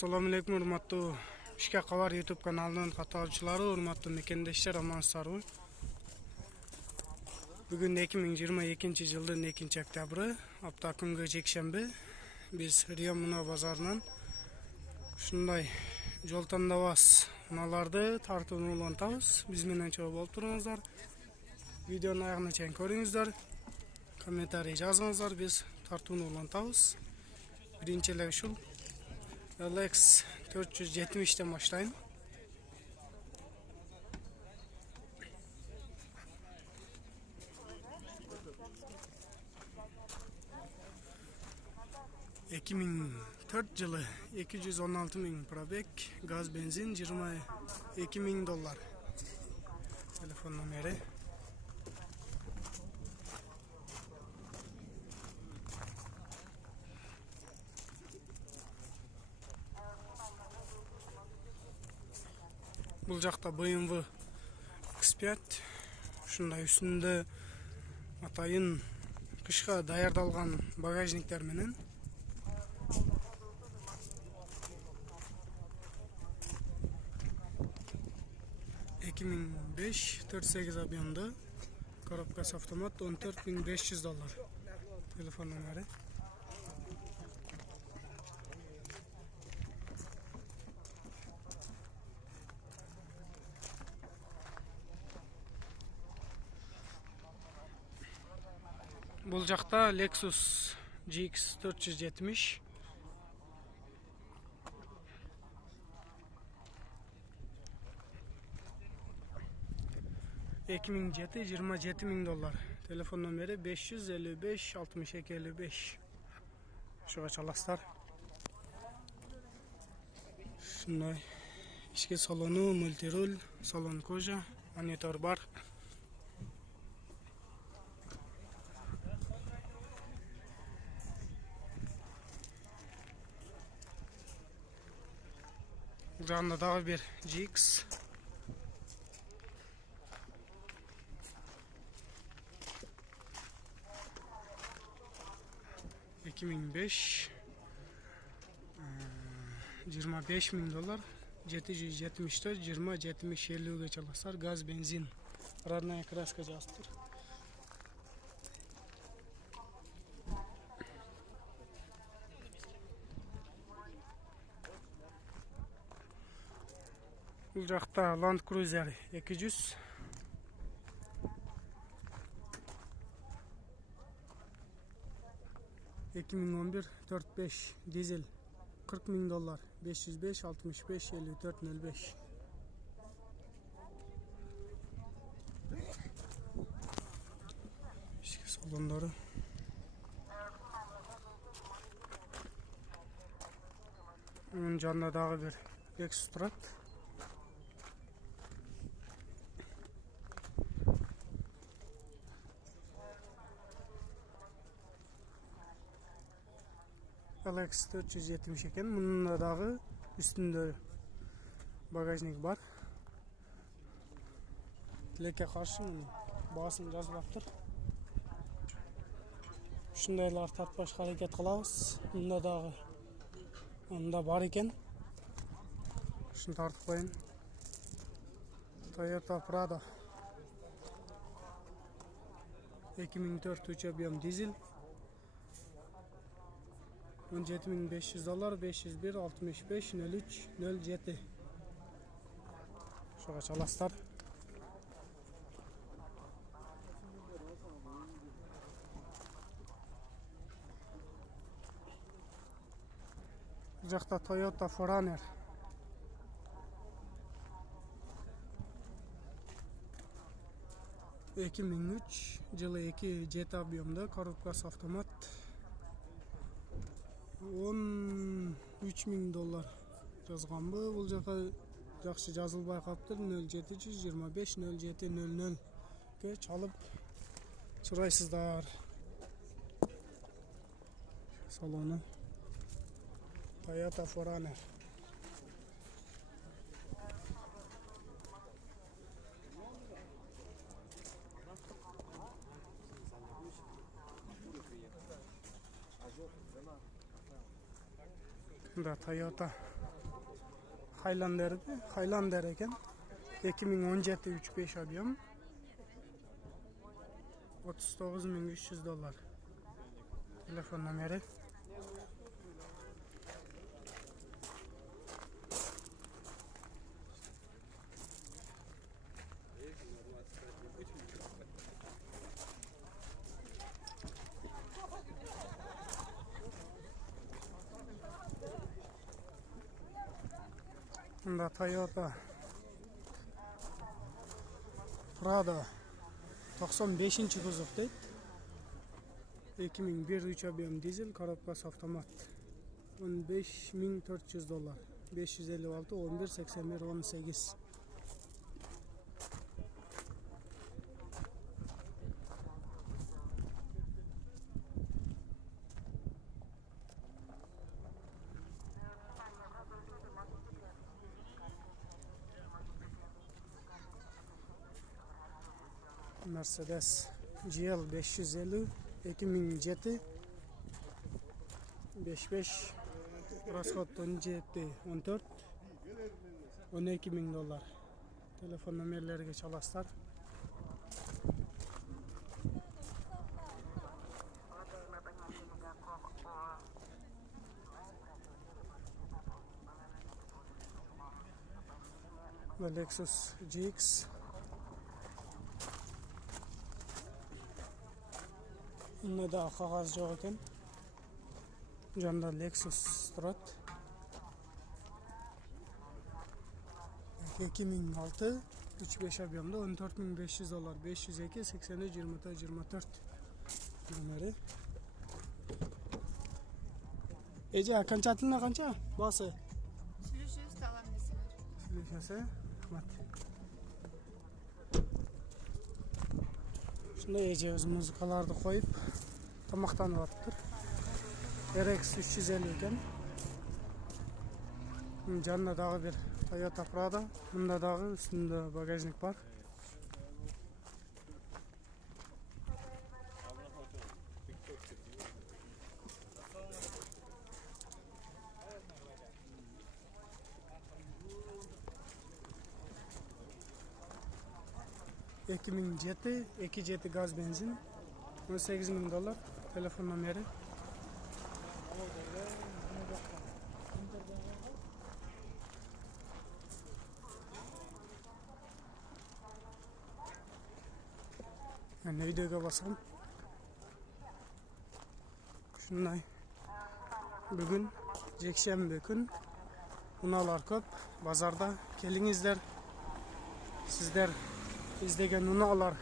Assalamu alaikum урматтуу Ишке Кабар YouTube каналынын катталуучулары, урматтуу мекендештер, амансыздарбы? Бүгүн 2022-жылдын 2-октябры, апта күнгө жекшемби. Биз Рио Муна базарынан ушундай жол тандабас унааларды тартууну улантабыз. Биз менен чогуу болуп туруңуздар. Видеонун аягына чейин көрүңүздөр. Комментарий жазыңыздар, биз тартууну улантабыз. Биринчи эле ушул LX 470'ten başlayın. $2004 yılı 216.000 probek, gaz benzin $22.000. Telefon numara. Бұл жақта BMW X5, ушундай үстүндө атайын кышка даярдалган багажниктер менен. $2005 48 объемда, коробкасы автомат, $14.500. Телефон номери. Бұл жақта Lexus GX 470. $2700 $27.000. Telefon numeri 555 62 55. Şuğa çalaslar. Şunday. İçki salonu, multirol, salon koja, monitör bar. Burada daha bir GX. $2005 $25.000. 774 20 70 50'ye çalaslar. Gaz benzin. Radnaya kraska jastır. Бұл жақта Land Cruiser 200. $2011 4.5 dizel $40.000. 505 65 54 05. İşte salonları. Onun canında dağı bir Extrat. LX 470 eкен. Bunun dağı üstünde bagajnik var. Tilekке karşı baсын жазылаптыр. Şundaylar tartbашка hareket kılabız. Bunda dağı onda бар eкен. Şunu tartıp koyun. Toyota Prado 2004 3 объем dizel. $17.500 501 65 03 07. Şuğa çalaslar. Bu жақта Toyota 4Runner. $2003 yılı 2 jet объемда, коробкасы автомат. $13.000 жазганбы. Бул жака жакшы жазылбай калыптыр. 0725 0700ге чалып сурайсыздар. Салону Toyota 4Runner. Да, Toyota Highlander ekan. 2017 3.5 ob'yom. $39.300. Telefon nomeri. Bunda Toyota Prado 95-kuzov deydi. 2001 3 ob'yom dizel, korobkasi avtomat. $15.400. 556 11 81 18. Mercedes GL 550 2007 55 расход 17 14 $12.000. Telefon nomerleriga çalaslar. Lexus GX Bunda da qog'oz yo'q ekan. Jonda Lexus turadi. 2006 3.5 ob'yomda $14.500. 502 83 24 numeri. Eja qancha tilna qancha? Bosi. Sülüşüz tamam desinler. Sülüşese. Rahmat. Shunday eja o'z muzikalarni qo'yib tamaqtanyaptir. RX 350 ekan. Janna dağı bir Toyota Prado. Bunda dağı üstünde bagajnik var. $2.007 2.7 gaz benzin $18.000. Telefon nomeri. Yani videoga basalım. Shunday. Bugun jekshanba kun. Unalar ko'p. Bozorda kelingizlar. Sizlar izlegan unalar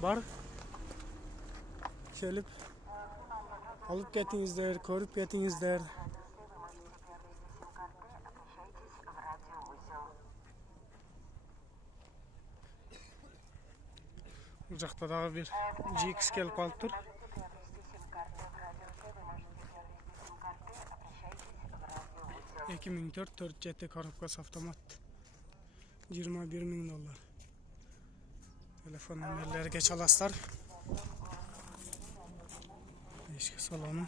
var. Kelip alıp ketingizler, ko'rib ketingizler. Bu жақта дағы bir GX kelip kalıp tur. $2004 korobkası avtomat. $21.000. Telefon nomerleriga çalaslar. Eshik salonu.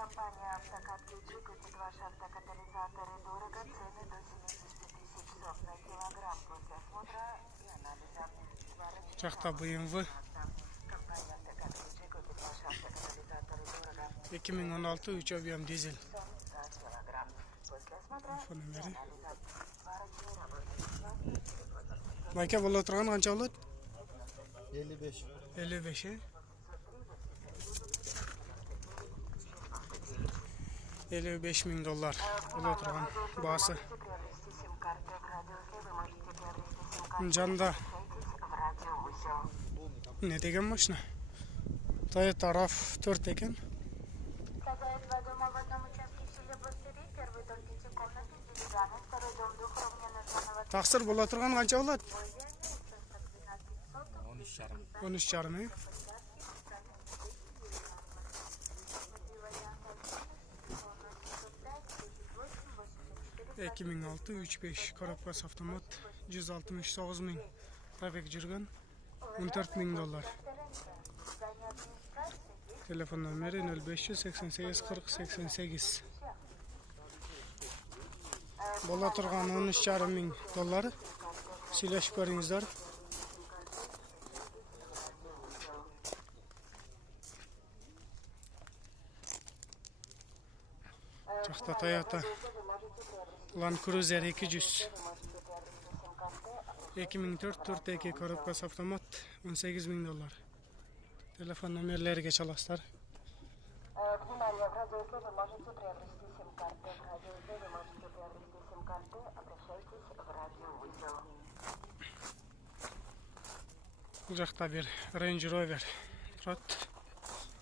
Компания «Автокат Ключи» купит ваши автокатализаторы дорого, цены до 70 000 СОП на килограмм после осмотра и анализа. Жақта BMW. Компания «Автокат Ключи» купит ваши автокатализаторы дорого. 2016 3 ob'yom dizel. За килограмм. После осмотра Telefon nomeri. анализа. Сварочные работы. Mayka bo'la turgan qancha bo'ladi? 55. 55. 55.000 dolar bo'la turgan bahası. Приобрести сим-карты в радиусе. Вы можете приобрести сим-карты. Janda В радиусе. ne degan mashina? Toyota RAV4 ekan. Хозяин два дома в одном участке в селе Бастыри. Первый дом 5-комнатный, индивидуальный. Второй дом двухуровневый, заново. Taqsir bo'la turgan qancha bo'ladi? Участок 12 соток. 13,5. 13,5. 2006 3.5 коробкасы автомат 169 миң пробег жүрген, $14.000. Телефон номері 0588 40 88. Бола тұрған $13.500. Сөйлесіп көріңіздер. Жақта Toyota Land Cruiser 200. 2004 4.2 коробкасы автомат $18.000. Телефон номерлерге çalaslar. Внимание, в радиоэфире вы можете приобрести сим-карты. В радиоэфире можете приобрести сим-карты. Обращайтесь в радиоузел. Бұл жақта bir Range Rover тұрады.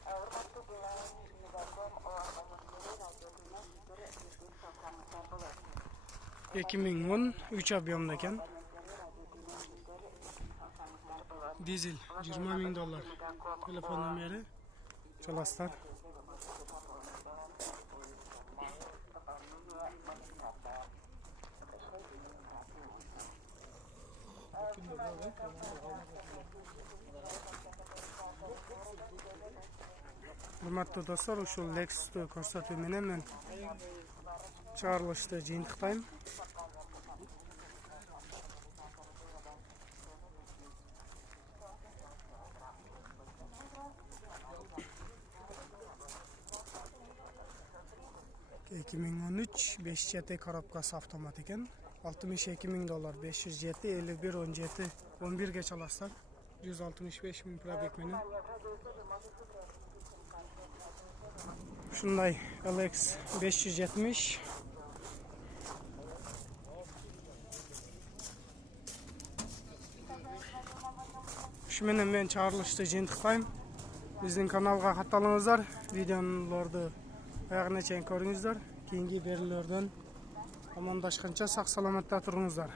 Урматтуу Билайн Мегаком абоненттери радиодуна сиздер бирдик сатсаңыздар болот. 2010 3 объемда екен. Дизель $20.000. Телефон номері çalaslar. Hurmatlı dostlar, ушул Lexus'tu көрсөтүү менен мен чыгарылышты жыйынтыктайм. $2013 5.7 коробкасы автомат екен. $62.000, 507 51 17 11 çalaslar. 165 миң пробег менен. Şunday LX 570. Şu менен мен чыгарылышты жыйынтыктайм. Биздин каналга катталыңыздар. Видеолорду аягына чейин көрүңүздөр. Кийинки берүүлөрдөн амандашканча сак саламатта туруңуздар.